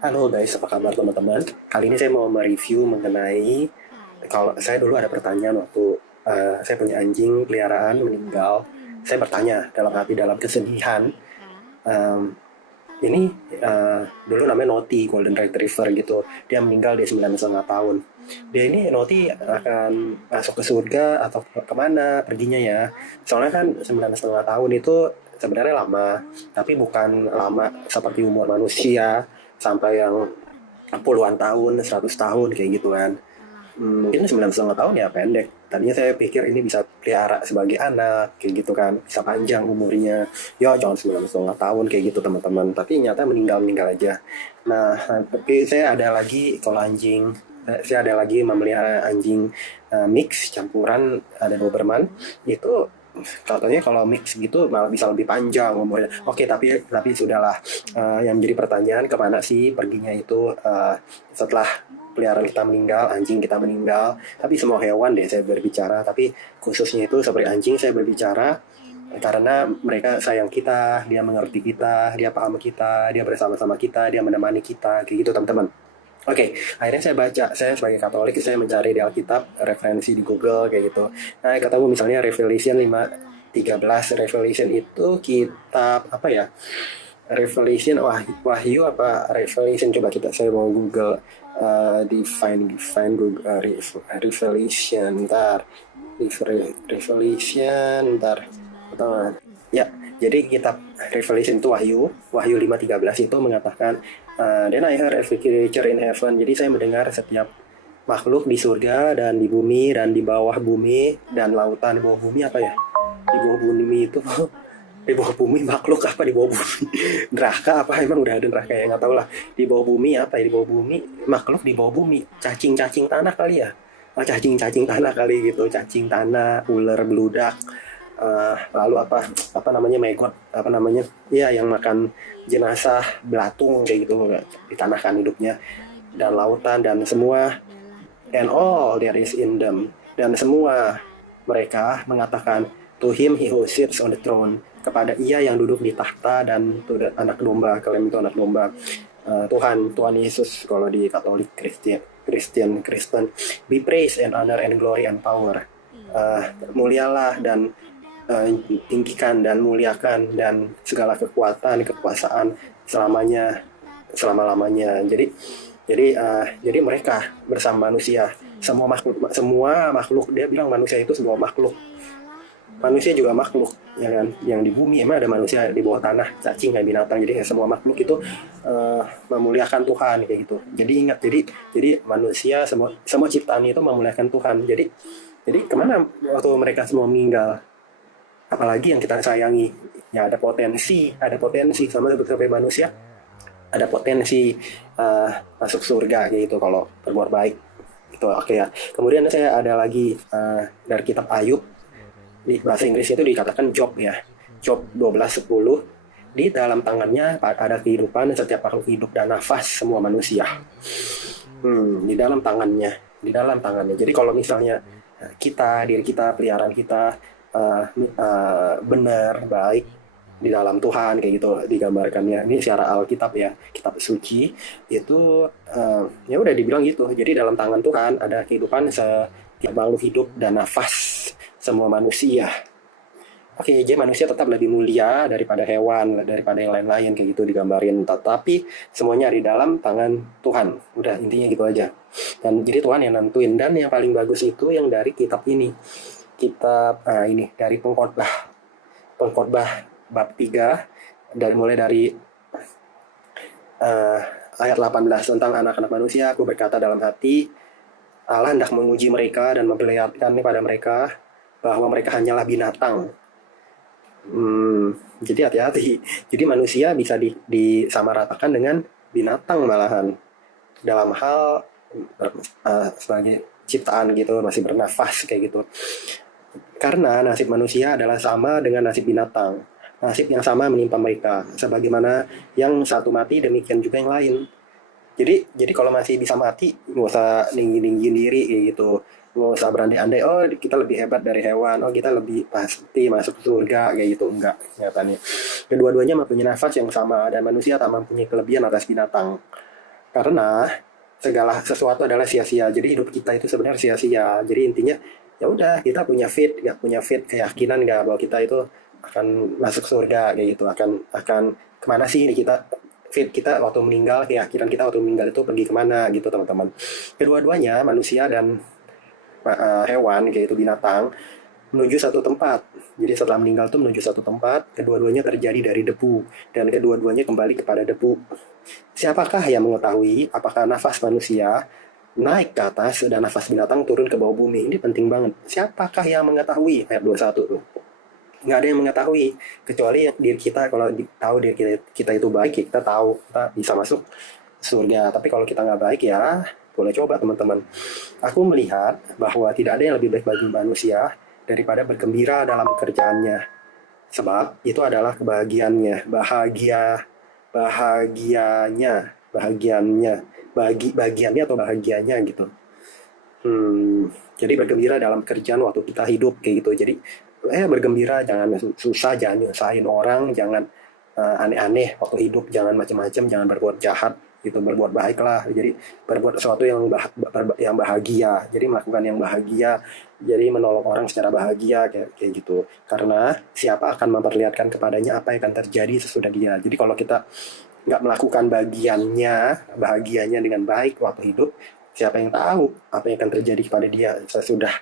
Halo guys, apa kabar teman-teman? Kali ini saya mau mereview mengenai kalau saya dulu ada pertanyaan waktu saya punya anjing peliharaan meninggal. Saya bertanya dalam hati dalam kesedihan. em, ini dulu namanya Noti Golden Retriever gitu. Dia meninggal di 9,5 tahun. Dia ini Noti akan masuk ke surga atau kemana perginya ya? Soalnya kan 9,5 tahun itu sebenarnya lama, tapi bukan lama seperti umur manusia sampai yang puluhan tahun, 100 tahun kayak gitu kan. Mungkin 9,5 tahun ya pendek. Tadinya saya pikir ini bisa pelihara sebagai anak kayak gitu kan, bisa panjang umurnya. Ya jangan 9,5 tahun kayak gitu teman-teman. Tapi nyata meninggal aja. Nah, tapi saya ada lagi kalau anjing, saya ada lagi memelihara anjing mix campuran, ada Doberman itu. Katanya kalau mix gitu malah bisa lebih panjang umurnya. Oke, tapi sudahlah. Yang menjadi pertanyaan kemana sih perginya itu setelah peliharaan kita meninggal, anjing kita meninggal. Tapi semua hewan deh saya berbicara. Tapi khususnya itu seperti anjing saya berbicara karena mereka sayang kita, dia mengerti kita, dia paham kita, dia bersama-sama kita, dia menemani kita, kayak gitu teman-teman. Oke, akhirnya saya baca, saya sebagai Katolik, saya mencari di Alkitab, referensi di Google, kayak gitu. Nah, ketemu misalnya Revelation 5:13. Revelation itu kitab, apa ya? Revelation, Wahyu apa Revelation? Coba saya mau Google, define Google, Revelation, ntar. Revelation, ntar. Pertama. Ya, jadi kitab Revelation itu Wahyu 5:13 itu mengatakan, Then I heard every creature in heaven. Jadi saya mendengar setiap makhluk di surga dan di bumi dan di bawah bumi dan lautan. Di bawah bumi apa ya? Di bawah bumi itu di bawah bumi makhluk apa di bawah bumi? Neraka apa? Emang udah ada neraka ya? Nggak tahu lah. Di bawah bumi apa ya? Di bawah bumi makhluk di bawah bumi. Cacing-cacing tanah kali ya? Cacing-cacing tanah kali gitu. Cacing tanah, ular beludak, lalu apa namanya, megot, apa namanya ya, yang makan jenazah belatung kayak gitu, ditanahkan hidupnya, dan lautan dan semua, and all there is in them, dan semua mereka mengatakan, to him he who sits on the throne, kepada ia yang duduk di tahta, dan to the anak domba, kalian itu anak domba. Tuhan Yesus kalau di Katolik, Kristen, be praise and honor and glory and power. Mulialah dan tinggikan dan muliakan dan segala kekuatan, kekuasaan selamanya, selama-lamanya. Jadi mereka bersama manusia, semua makhluk, dia bilang manusia itu sebuah makhluk. Manusia juga makhluk, ya kan? Yang di bumi emang ada manusia, di bawah tanah cacing kayak binatang. Jadi semua makhluk itu memuliakan Tuhan kayak gitu. Jadi ingat, jadi manusia, semua ciptaan itu memuliakan Tuhan. Jadi kemana waktu mereka semua meninggal? Apalagi yang kita sayangi, ya ada potensi sama seperti manusia, ada potensi masuk surga gitu kalau berbuat baik itu. Oke ya. Kemudian saya ada lagi dari kitab Ayub, di bahasa Inggris itu dikatakan Job ya. Job 12:10, di dalam tangannya ada kehidupan setiap makhluk hidup dan nafas semua manusia. Di dalam tangannya. Jadi kalau misalnya diri kita, peliharaan kita benar, baik di dalam Tuhan kayak gitu digambarkannya. Ini secara Alkitab ya, kitab suci itu, ya udah dibilang gitu. Jadi dalam tangan Tuhan ada kehidupan setiap makhluk hidup dan nafas semua manusia. Oke, jadi manusia tetap lebih mulia daripada hewan, daripada yang lain-lain kayak gitu digambarin. Tetapi semuanya di dalam tangan Tuhan. Udah, intinya gitu aja. Dan jadi Tuhan yang nentuin. Dan yang paling bagus itu yang dari kitab ini. Kitab ini dari Pengkhotbah bab 3, mulai dari ayat 18, tentang anak-anak manusia. Aku berkata dalam hati, Allah hendak menguji mereka dan memperlihatkan kepada mereka bahwa mereka hanyalah binatang. Jadi hati-hati. Jadi manusia bisa disamaratakan dengan binatang malahan dalam hal sebagai ciptaan gitu, masih bernafas kayak gitu. Karena nasib manusia adalah sama dengan nasib binatang. Nasib yang sama menimpa mereka. Sebagaimana yang satu mati, demikian juga yang lain. Jadi kalau masih bisa mati, nggak usah ninggi-ninggiin diri kayak gitu. Nggak usah berandai-andai, oh kita lebih hebat dari hewan, oh kita lebih pasti masuk surga kayak gitu. Enggak, nyatanya. Kedua-duanya mempunyai nafas yang sama, dan manusia tak mempunyai kelebihan atas binatang. karena segala sesuatu adalah sia-sia. Jadi hidup kita itu sebenarnya sia-sia. Jadi intinya ya udah, kita punya faith, nggak punya faith, keyakinan nggak bahwa kita itu akan masuk surga kayak gitu, akan kemana sih kita, faith kita waktu meninggal, keyakinan kita waktu meninggal itu pergi kemana gitu teman-teman. Kedua-duanya, manusia dan hewan kayak itu, binatang, menuju satu tempat. Jadi setelah meninggal itu menuju satu tempat, kedua-duanya terjadi dari debu, dan kedua-duanya kembali kepada debu. Siapakah yang mengetahui apakah nafas manusia naik ke atas dan nafas binatang turun ke bawah bumi? Ini penting banget. Siapakah yang mengetahui? Ayat 21 tuh. Nggak ada yang mengetahui kecuali diri kita. Kalau tahu diri kita itu baik, ya kita tahu kita bisa masuk surga. Tapi kalau kita nggak baik, ya boleh coba teman-teman. Aku melihat bahwa tidak ada yang lebih baik bagi manusia daripada bergembira dalam pekerjaannya, sebab itu adalah kebahagiaannya, bahagiannya, bagiannya atau bahagianya gitu. Jadi bergembira dalam kerjaan waktu kita hidup kayak gitu. Jadi bergembira, jangan susah, jangan nyusahin orang, jangan aneh-aneh waktu hidup, jangan macam-macam, jangan berbuat jahat gitu, berbuat baiklah. Jadi berbuat sesuatu yang bahagia. Jadi melakukan yang bahagia, jadi menolong orang secara bahagia kayak gitu. Karena siapa akan memperlihatkan kepadanya apa yang akan terjadi sesudah dia. Jadi kalau kita nggak melakukan bahagianya dengan baik waktu hidup, siapa yang tahu apa yang akan terjadi kepada dia sesudah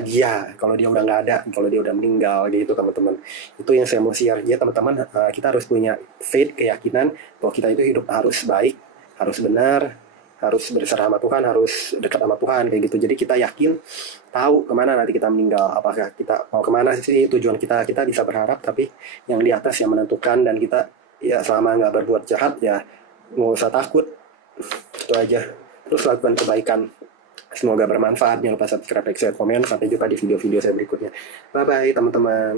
dia, kalau dia udah nggak ada, kalau dia udah meninggal gitu teman-teman. Itu yang saya mau share ya teman-teman. Kita harus punya faith, keyakinan bahwa kita itu hidup harus baik, harus benar, harus berserah sama Tuhan, harus dekat sama Tuhan kayak gitu. Jadi kita yakin, tahu kemana nanti kita meninggal, apakah kita mau kemana sih tujuan kita. Kita bisa berharap, tapi yang di atas yang menentukan. Dan kita ya selama nggak berbuat jahat, ya nggak usah takut, itu aja. Terus lakukan kebaikan. Semoga bermanfaat. Jangan lupa subscribe, like, share, komen. Sampai jumpa di video-video saya berikutnya. Bye bye teman-teman.